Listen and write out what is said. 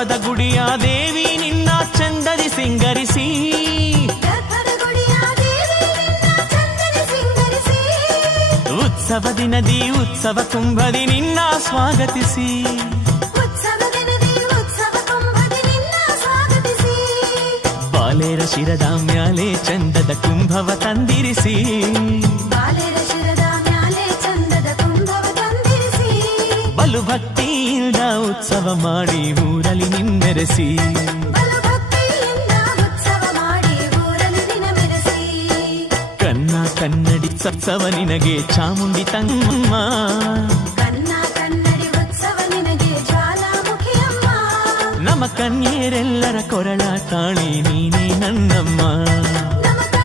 ಗರ್ಭದ ಗುಡಿಯ ದೇವಿ ನಿನ್ನ ಚಂದದಿ ಸಿಂಗರಿಸಿ ಉತ್ಸವ ದಿನದಿ ಉತ್ಸವ ಕುಂಭದಿ ನಿನ್ನ ಸ್ವಾಗತಿಸಿ ಬಾಲೇರ ಶಿರದ ಮ್ಯಾಲೆ ಚಂದದ ಕುಂಭವ ತಂದಿರಿಸಿ ಬಲು ಭಕ್ತಿಯಿಂದ ಉತ್ಸವ ಮಾಡಿ ಊರಲ್ಲಿ ನಿನ್ನೆರೆಸಿ ಕನ್ನ ಕನ್ನಡಿ ಉತ್ಸವ ನಿನಗೆ ಚಾಮುಂಡಿ ತಂಗಮ್ಮ ನಮ್ಮ ಕನ್ಯರೆಲ್ಲರ ಕೊರಳ ತಾಳಿ ನೀನೇ ನನ್ನಮ್ಮ.